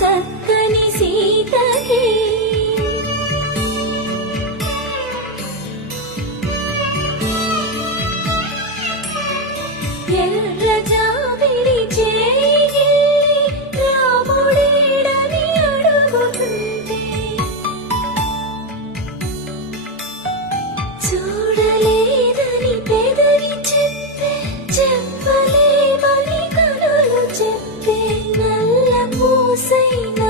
చక్కని సీతకి ఎర్ర జాబిలి చేయి రాముడేడని అడుగుతుంటే చూడలేదని పెదవి చెప్పే చెప్పలేమని కనులు చెప్పే నల్ల పూసైన